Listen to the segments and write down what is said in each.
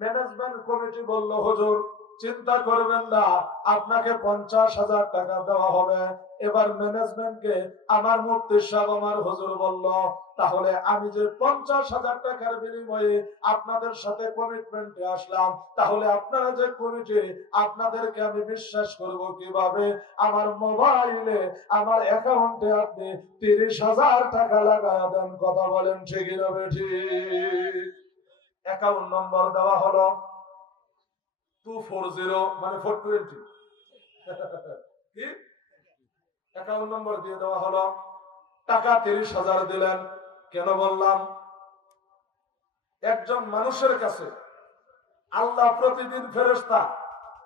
Management committee বলল, হুজুর চিন্তা করবেন না, আপনাকে 50,000 টাকা দেওয়া হবে। এবার ম্যানেজমেন্টকে আমার মুফতি সাহেব আমার হুজুর বলল, তাহলে আমি যে 50,000 টাকার বিনিময়ে আপনাদের সাথে কমিটমেন্টে আসলাম, তাহলে আপনারা যে কমিটি, আপনাদেরকে আমি বিশ্বাস করব কিভাবে? আমার মোবাইলে, আমার অ্যাকাউন্টে আপনি 30,000 টাকা লাগায় দেন। কথা বলেন ঠিক না বেঠিক? অ্যাকাউন্ট নম্বর দেওয়া হলো 240 মানে 420 কি অ্যাকাউন্ট নম্বর দিয়ে দেওয়া হলো। টাকা 30,000 দিলেন। কেন বললাম? একজন মানুষের কাছে আল্লাহ প্রতিদিন ফেরেশতা,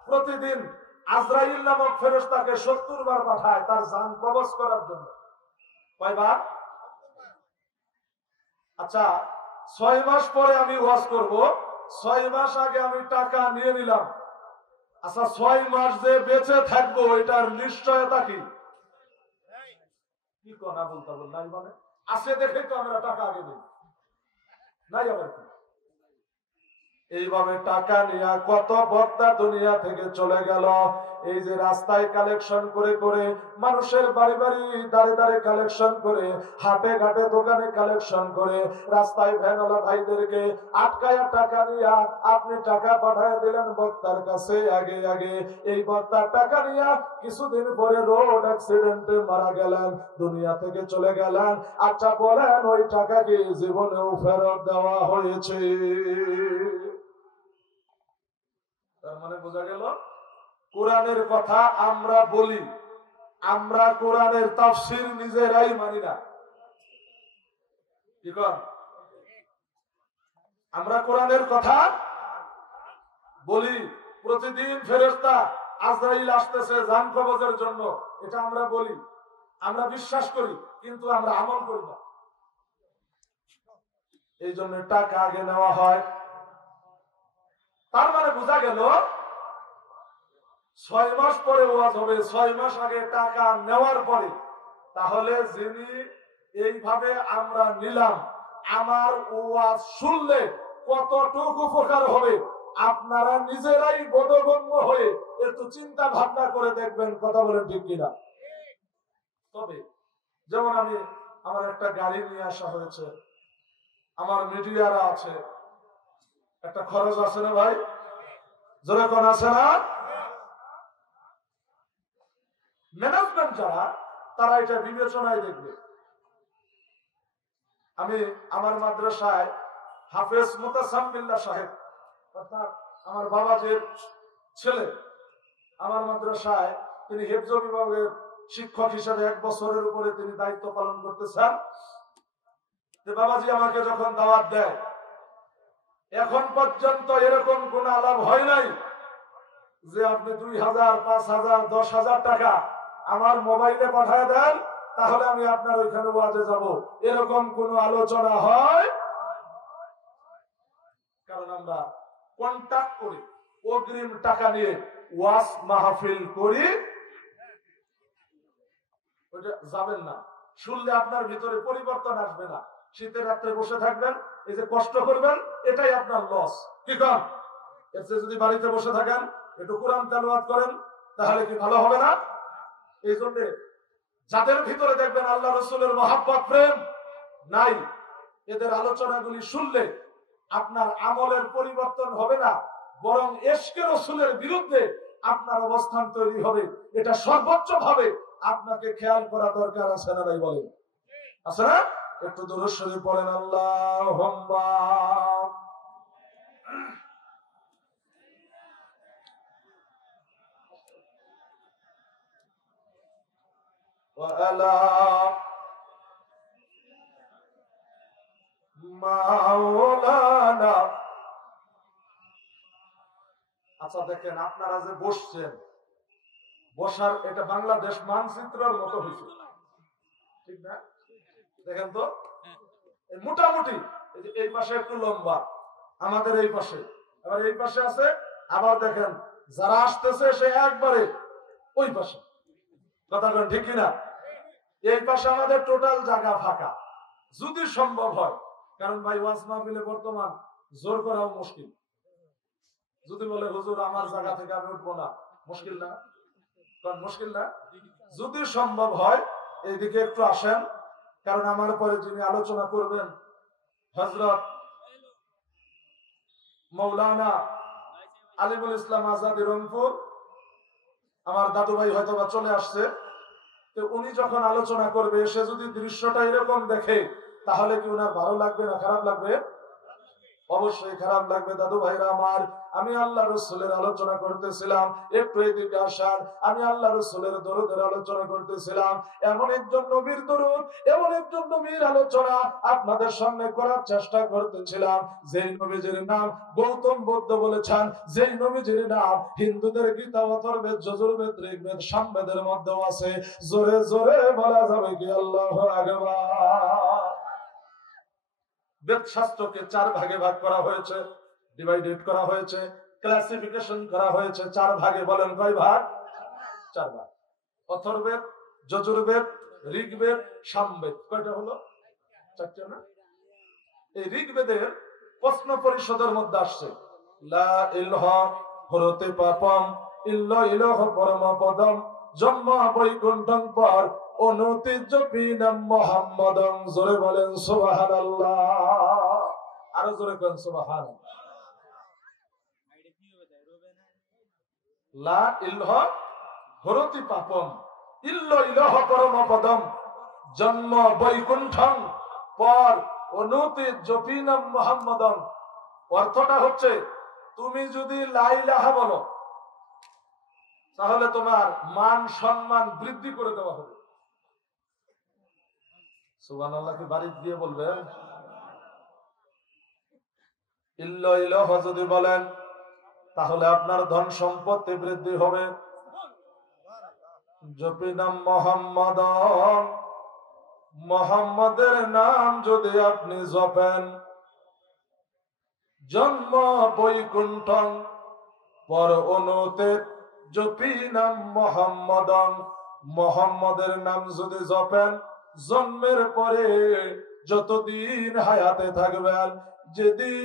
প্রতিদিন আজরাইল নামক ফেরেশতাকে 70 বার পাঠায় তার জান কবজ করার জন্য। কয়বার? আচ্ছা, 6 মাস পরে আমি ওয়াজ করব, 6 মাস আগে আমি টাকা নিয়ে নিলাম। আচ্ছা, 6 মাস যে বেঁচে থাকবো এটার নিশ্চয়তা কি? কি কথা বলতে বল নাই মানে আছে দেখে তো আমরা টাকা আগে দিই নাই। আবার কি এইভাবে টাকা নিয়ে কত বক্তা দুনিয়া থেকে চলে গেল। এই যে রাস্তায় কালেকশন করে করে, মানুষের বাড়ি বাড়ি দাঁড়ে দাঁড়ে কালেকশন করে, হাটে ঘাটে দোকানে কালেকশন করে, রাস্তায় ভ্যানওয়ালা ভাইদেরকে আটকায়া টাকা নিয়ে আপনি টাকা পাঠায় দিলেন বক্তার কাছে আগে আগে। এই বক্তার টাকা নিয়ে কিছুদিন পরে রোড অ্যাক্সিডেন্টে মারা গেলেন, দুনিয়া থেকে চলে গেলেন। আচ্ছা বলেন, ওই টাকা কি জীবনেও ফেরত দেওয়া হয়েছে? তার মানে বোঝা গেল, কোরআনের কথা আমরা বলি, আমরা কোরআনের তাফসীর নিজেরাই মানি না। কি কর? আমরা কোরআনের কথা বলি, প্রতিদিন ফেরেশতা আজরাইল আসতেছে জান কবজের জন্য, এটা আমরা বলি, আমরা বিশ্বাস করি, কিন্তু আমরা আমল করি না। এই জন্য টাকা আগে নেওয়া হয়। তার মানে বোঝা গেল 6 মাস পরে ওয়াজ হবে, 6 মাস আগে টাকা নেওয়ার পরে। তাহলে যিনি এইভাবে আমরা নিলাম, আমার ওয়াজ শুনলে কতটুকু উপকার হবে আপনারা নিজেরাই বোধগম্য হয়ে একটু চিন্তা ভাবনা করে দেখবেন। কথা বলেন ঠিক কিনা? তবে যেমন আমার একটা গাড়ি নিয়ে আসা হয়েছে, আমার মিডিয়ারা আছে, একটা খরচ আছে না ভাই? জোরে কোন আছে না? ম্যানেজমেন্ট যারা, তারা এটা বিবেচনায় দেখবে। আমি আমার মাদ্রাসায় হাফেজ মুতাসাম্মিল্লাহ সাহেব, অর্থাৎ আমার বাবাজির ছেলে, আমার মাদ্রাসায় তিনি হেফজ বিভাগের শিক্ষক হিসেবে 1 বছরের উপরে তিনি দায়িত্ব পালন করতেছেন। বাবাজি আমাকে যখন দাওয়াত দেয়, এখন পর্যন্ত এরকম কোন আলাপ হয় নাই যে আপনি 2,000, 5,000, 10,000 টাকা আমার মোবাইলে পাঠায় দেন, তাহলে আমি আপনার ওইখানে ওয়াজে যাব, এরকম কোন আলোচনা হয়? কারণ আমরা কন্টাক্ট করি, অগ্রিম টাকা নিয়ে ওয়াজ মাহফিল করি। ওইটা যাবেন না, শুনলে আপনার ভিতরে পরিবর্তন আসবে না। শীতের রাত্রে বসে থাকবেন, এই যে কষ্ট করবেন, এটাই আপনার লস। কি কন? এর চেয়ে যদি বাড়িতে বসে থাকেন, একটু কোরআন তেলাওয়াত করেন, তাহলে কি ভালো হবে না? এই জন্য যাদের ভিতরে দেখবেন আল্লাহ রাসূলের মহব্বত প্রেম নাই, এদের আলোচনাগুলি শুনলে আপনার আমলের পরিবর্তন হবে না, বরং ইশকে রাসূলের বিরুদ্ধে আপনার অবস্থান তৈরি হবে। এটা সর্বোচ্চ ভাবে আপনাকে খেয়াল করা দরকার আছে না? নাই বলেন, আছে না? একটু দুরূদ শরীফ পড়েন। আল্লাহুম্মা ওয়া আলা মাওলানা। আচ্ছা দেখেন, আপনারা যে বসছেন, বসার এটা বাংলাদেশ মানচিত্রের মতো হয়েছে, ঠিক না? দেখেন তো, মোটামুটি এই পাশে একটু লম্বা, আমাদের এই পাশে, আবার এই পাশে আছে, আবার দেখেন যারা আসতেছে সে একবারে ওই পাশে। কথা বলেন ঠিক কিনা? এই পাশে আমাদের টোটাল জায়গা ফাঁকা, যদি সম্ভব হয়। কারণ ভাই ওয়াজ মাহফিলে বর্তমান জোর করাও মুশকিল। যদি বলে হুজুর আমার জায়গা থেকে আমি উঠবো না, মুশকিল না? মুশকিল না? যদি সম্ভব হয় এইদিকে একটু আসেন, কারণ আমার পরে যিনি আলোচনা করবেন হযরত মাওলানা আলিমুল ইসলাম আজাদি রংপুর, আমার দাদু ভাই হয়তো বা চলে আসছে। তো উনি যখন আলোচনা করবে, সে যদি দৃশ্যটা এরকম দেখে তাহলে কি ওনার ভালো লাগবে না খারাপ লাগবে? অবশ্যই খারাপ লাগবে। দাদু ভাইরা আমার, আমি আল্লাহ রসুলের আলোচনা করতেছিলাম, একটু এদিকে আসান। আমি আল্লাহ রসুলের দরুদের আলোচনা করতেছিলাম। এমন একজন নবীর দরুদ, এমন একজন নবীর আলোচনা আপনাদের সামনে করার চেষ্টা করতেছিলাম, যেই নবীজির নাম গৌতম বুদ্ধ বলেছেন, যেই নবীজির নাম হিন্দুদের গীতা, অথর্বেদ, যজুর্বেদ, ঋগ্বেদ, সামবেদের মধ্যেও আছে। জোরে জোরে বলা যাবে কি আল্লাহু আকবার। বেদ শাস্ত্রকে 4 ভাগে ভাগ করা হয়েছে, ডিভাইডেড করা হয়েছে, ক্লাসিফিকেশন করা হয়েছে 4 ভাগে। বলেন কয় ভাগ? 4 ভাগ। অথর্বেদ, যজুর্বেদ, ঋগ্বেদ, সামবেদ। কয়টা হলো? 4টা না? এই ঋগ্বেদের প্রশ্ন পরিষদের মধ্যে আসছে লা ইলাহা হরতে পাপম ইল্লা ইলাহা পরম পদম জন্ম বৈকুণ্ঠং পর অনুতিজ্জ পিনাম মুহাম্মাদং। জোরে বলেন সুবহানাল্লাহ, আরো জোরে বলেন সুবহানাল্লাহ। লা ইলাহা হরতি পাপম ইল্লা ইলাহা পরম পদম জন্ম বৈকুণ্ঠং পর অনুতিজ্জ পিনাম মুহাম্মাদং। অর্থটা হচ্ছে, তুমি যদি লা ইলাহা বলো তাহলে তোমার মান সম্মান বৃদ্ধি করে দেওয়া হবে। সুবহানাল্লাহ কি বাড়ি দিয়ে বলবেন? ইল্লা ইলাহা যদি বলেন তাহলে আপনার ধন সম্পত্তি বৃদ্ধি হবে। জপিনাম মুহাম্মাদন, মুহাম্মাদের নাম যদি আপনি জপেন, জন্ম বৈকুণ্ঠং পর অনুতে জপিনাম মুহাম্মাদং, মুহাম্মাদের নাম যদি জপেন, জন্মের পরে যতদিন হায়াতে থাকবেন, যেদিন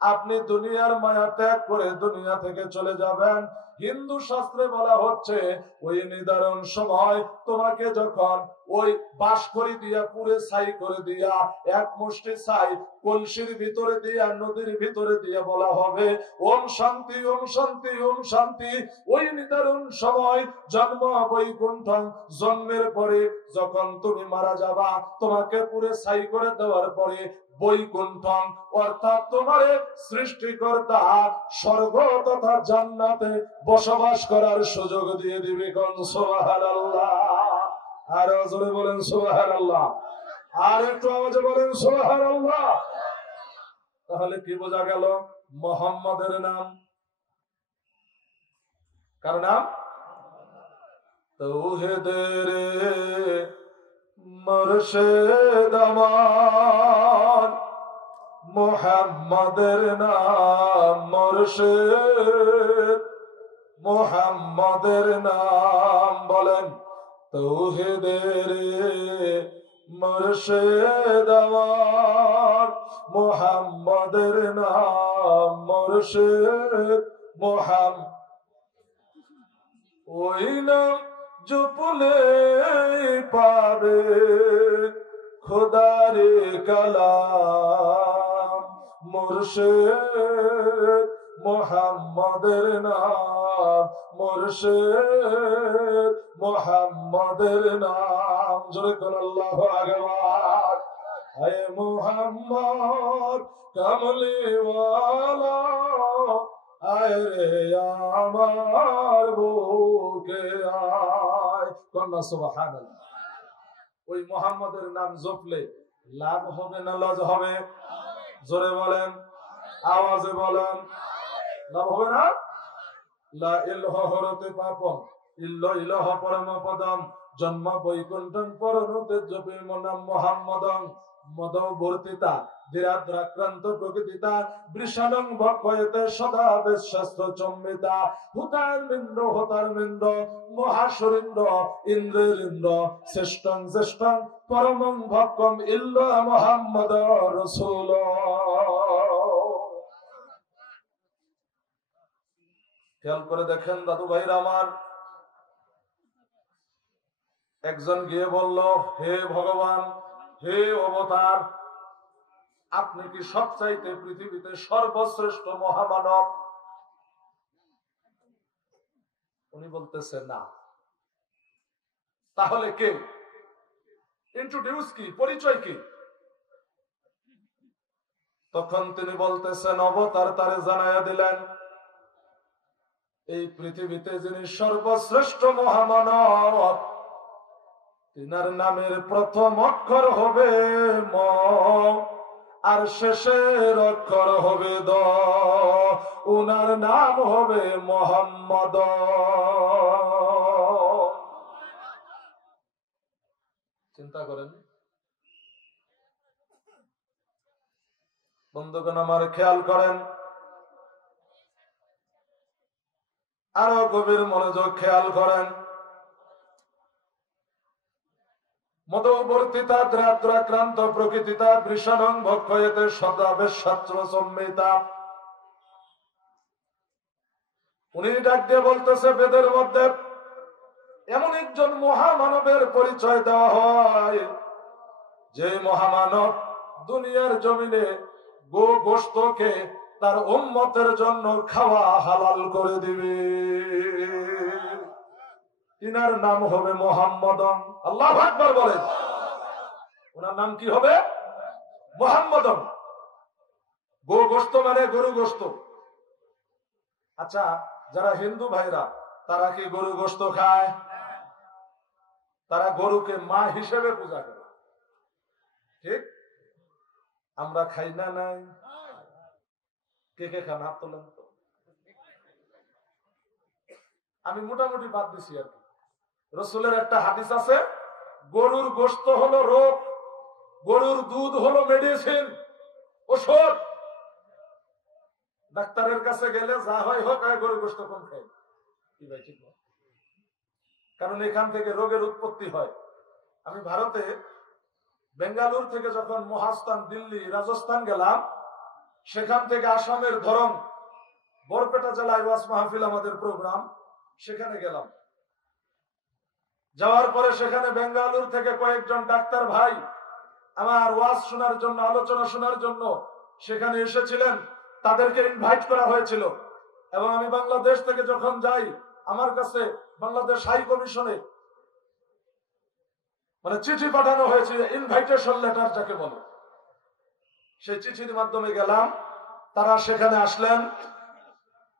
আপনি দুনিয়ার মায়া ত্যাগ করে দুনিয়া থেকে চলে যাবেন, হিন্দু শাস্ত্রে বলা হচ্ছে ওই নির্ধারণ সময় তোমাকে যখন ওই বাস করে দিয়া পুরে ছাই করে দিয়া এক মুষ্টি ছাই কলসির ভিতরে দিয়া নদীর ভিতরে দিয়ে বলা হবে ওম শান্তি ওম শান্তি ওম শান্তি। ওই নির্ধারণ সময় জন্ম বৈকুণ্ঠং, জন্মের পরে যখন তুমি মারা যাবা, তোমাকে পুরে ছাই করে দেওয়ার পরে বৈকুণ্ঠং অর্থাৎ তোমারে সৃষ্টিকর্তা স্বর্গ তথা জান্নাতে বসবাস করার সুযোগ দিয়ে দিবে। কোন সুবহানাল্লাহ, আর জোরে বলেন সুবহানাল্লাহ, আর একটু আওয়াজে বলেন সুবহানাল্লাহ। তাহলে কি বোঝা গেল? মুহাম্মাদের নাম, কার নাম? তাওহীদের মুর্শিদ আমার, মুহাম্মাদের নাম মুর্শিদ, মুহাম্মাদের নাম বলেন তাওহীদের মুর্শিদ আমার, মুহাম্মাদের নাম মুর্শিদ মুহাম্মদ। ওই নাম জপলে পাবে খোদারে কালাম, মুর্শিদ মুহাম্মাদের নাম মুর্শিদ মুহাম্মাদের নাম। জোরে কোন আল্লাহু আকবার। হে মুহাম্মদ কামলিওয়ালা, আয় রে আমার বুকে আয়। কন্যা সুবহানাল্লাহ। ওই মুহাম্মাদের নাম জপলে লাভ হবে না লজ হবে? জোরে বলেন, আওয়াজে বলেন, লাভ হবে না? লা ইলাহা হরতে পাপম ইল্লা ইলাহা পরম পদম জন্ম বৈকুণ্ঠং পরনুতে জপে নাম মুহাম্মাদং। মদবর্তিতা দিরাদ্রাক্রান্ত প্রকৃতিতা বৃষাণং ভক্ষয়েতে সদা বেশাস্ত্র চম্মিতা হুতারমিন্দ্র মহাসুরিন্দ্র ইন্দ্রেরিন্দ্র শ্রেষ্ঠং শ্রেষ্ঠং পরমং ভক্ষম ইল্লা মুহাম্মদ রাসূল। খেয়াল করে দেখেন দাদু ভাইরা আমার, একজন গিয়ে বলল, হে ভগবান, হে অবতার, আপনি কি সবচাইতে পৃথিবীতে সর্বশ্রেষ্ঠ মহামানব? উনি বলতেছে না। তাহলে কে? ইন্ট্রোডিউস কি, পরিচয় কি? তখন তিনি বলতেছেন, অবতার তারে জানাইয়া দিলেন, এই পৃথিবীতে যিনি সর্বশ্রেষ্ঠ মহামানব, তিনার নামের প্রথম অক্ষর হবে ম, আর শেষের অক্ষর হবে দ, উনার নাম হবে মোহাম্মদ। চিন্তা করেন বন্ধুগণ আমার, খেয়াল করেন, আরো গভীর মনোযোগ খেয়াল করেন। মদবর্তিতা দ্রাদ্রাক্রান্ত প্রকৃতিতা বৃষাণং ভক্ষয়েতে সদা বেশাস্ত্র সম্মিতা। উনি ডাক দিয়ে বলতেছে, বেদের মধ্যে এমন একজন মহামানবের পরিচয় দেওয়া হয়, যে মহামানব দুনিয়ার জমিনে গো গোশতকে তার উম্মতের জন্য খাওয়া হালাল করে দিবে। তিনার নাম হবে মুহাম্মদ। আল্লাহু আকবার বলেন। ওনার নাম কি হবে? মুহাম্মদ। গো গোশত মানে গরু গোশত। আচ্ছা, যারা হিন্দু ভাইরা, তারা কি গরু গোশত খায়? তারা গরুকে মা হিসেবে পূজা করে, ঠিক? আমরা খাই না? নাই? কে কে খান? হাত তোলেন তো। আমি মোটামুটি বাদ দিছি আর কি। রাসূলের একটা হাদিস আছে, গরুর গোশত হলো রোগ, গরুর দুধ হলো মেডিসিন, ওষুধ। ডাক্তারের কাছে গেলে যা হয় হোক, গরুর গোশত কম খাই। কি ভাই, ঠিক না? কারণ এখান থেকে রোগের উৎপত্তি হয়। আমি ভারতে বেঙ্গালুর থেকে যখন মহাস্থান, দিল্লি, রাজস্থান গেলাম, সেখান থেকে আসামের ধরম বরপেটা জেলায় ওয়াজ মাহফিল আমাদের প্রোগ্রাম, সেখানে গেলাম। যাওয়ার পরে সেখানে বেঙ্গালুর থেকে কয়েকজন ডাক্তার ভাই আমার ওয়াজ শোনার জন্য, আলোচনা শোনার জন্য সেখানে এসেছিলেন। তাদেরকে ইনভাইট করা হয়েছিল। এবং আমি বাংলাদেশ থেকে যখন যাই, আমার কাছে বাংলাদেশ হাই কমিশনে মানে চিঠি পাঠানো হয়েছিল, ইনভাইটেশন লেটার যাকে বলে। সেই চিঠির মাধ্যমে গেলাম, তারা সেখানে আসলেন।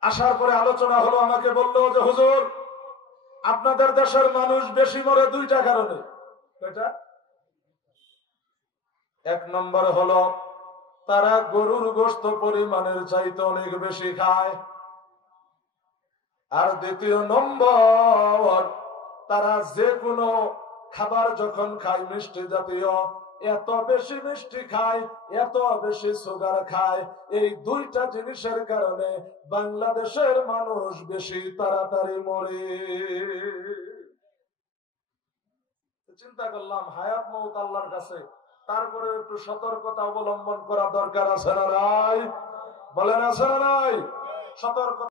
আসার পরে আলোচনা হলো, আমাকে বললো যে হুজুর, আপনাদের দেশের মানুষ বেশি মরে দুইটা কারণে। কয়টা? এক নম্বর হলো তারা গরুর গোশত পরিমাণের চাইতে অনেক বেশি খায়। আর দ্বিতীয় নম্বর, তারা যে কোনো খাবার যখন খায় মিষ্টি জাতীয়, এত বেশি মিষ্টি খায়, এত বেশি সুগার খায়, এই দুইটা জিনিসের কারণে বাংলাদেশের মানুষ বেশি তাড়াতাড়ি মরে। চিন্তা করলাম, হায়াত মউত আল্লাহর কাছে, তারপরে একটু সতর্কতা অবলম্বন করা দরকার আছে না নাই? বলেন আছে না নাই? সতর্ক